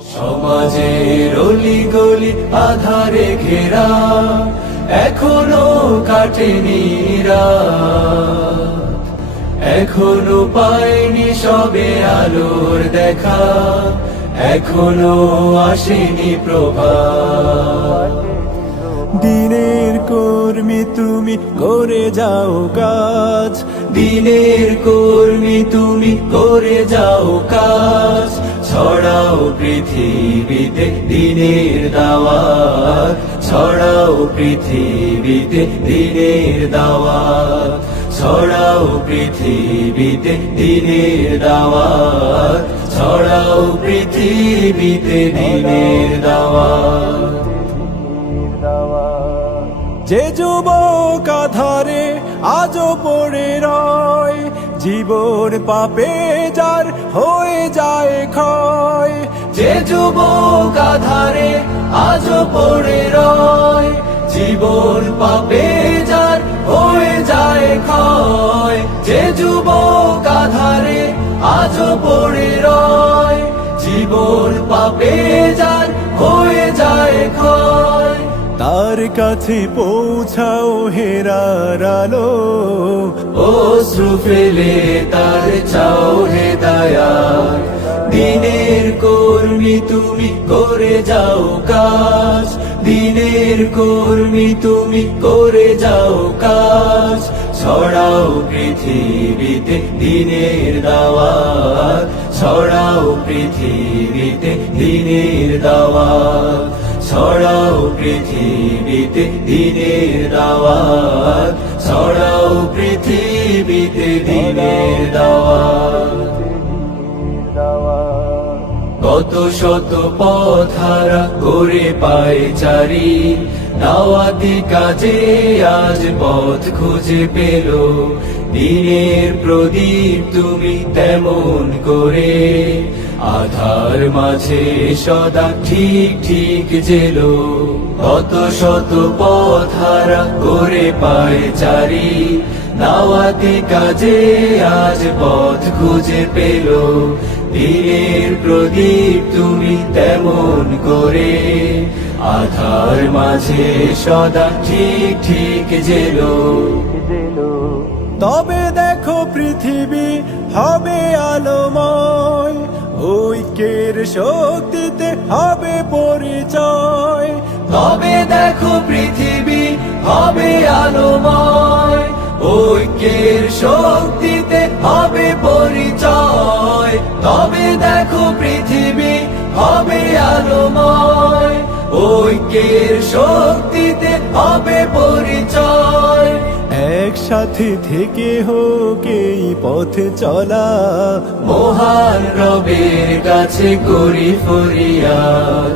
সমাজের অলি গলি আধারে ঘেরা, এখনো কাটেনি রাত, এখনো পায়নি সবে আলোর দেখা, এখনো আসেনি প্রভাত। দিনের কর্মী তুমি করে যাও কাজ, দিনের কর্মী তুমি করে যাও কাজ, ছড়াও পৃথিবীতে দিনের দাওয়াত, ছড়াও পৃথিবীতে দিনের দাওয়াত, ছড়াও পৃথিবীতে দিনের দাওয়াত, ছড়াও পৃথিবীতে দিনের দাওয়াত। যে যুবক আধারে আজও পড়ে রয়, জীবন পাপে যার হয়ে যায় ক্ষয়। যে যুবক আধারে আজও পড়ে রয়, জীবন পাপে যার হয়ে যায় ক্ষয়। যে যুবক আধারে আজও পড়ে রয়, জীবন পাপে যার হয়ে যায় ক্ষয়। তার কাছে পৌঁছাও হেরার আলো, অশ্রু ফেলে তার চাও হেদায়াত। দিনের কর্মী তুমি করে যাও কাজ, দিনের কর্মী তুমি করে যাও কাজ, ছড়াও পৃথিবীতে দিনের দাওয়াত, ছড়াও পৃথিবীতে দিনের দাওয়াত, ছড়াও পৃথিবীতে দিনের দাওয়াত, ছড়াও পৃথিবীতে দিনের দাওয়াত। কত শত পথহারা করে পায় চারি, দাওয়াতি কাজে আজ পথ খুঁজে পেল। দিনের প্রদীপ তুমি তেমন করে, আধার মাঝে সদা ঠিক ঠিক জেলো। কত শত পথহারা করে পায় চারি, দাওয়াতি কাজে আজ পথ খুঁজে পেল। দিনের প্রদীপ তুমি তেমন করে, আধার মাঝে সদা ঠিক ঠিক জেলো। তবে দেখো পৃথিবী হবে আলোময়, ঐক্যের শক্তিতে হবে পরিচয়। তবে দেখো পৃথিবী হবে আলোময়, ঐক্যের শক্তিতে হবে পরিচয়। তবে দেখো পৃথিবী হবে আলোময়, ঐক্যের শক্তিতে হবে পরিচয়। একসাথে থেকে হোক এই পথে চলা, মহান রবের কাছে করি ফরিয়াদ।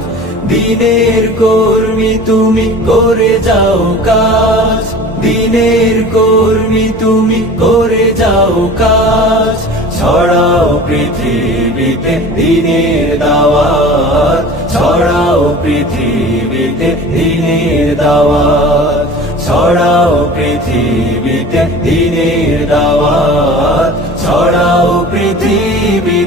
দিনের কর্মী তুমি করে যাও কাজ, দিনের কর্মী তুমি করে যাও কাজ, ছড়াও পৃথিবীতে দিনের দাওয়াত, ছড়াও পৃথিবীতে দিনের দাওয়াত, ছড়াও পৃথিবীতে দিনের দাওয়াত, ছড়াও পৃথিবী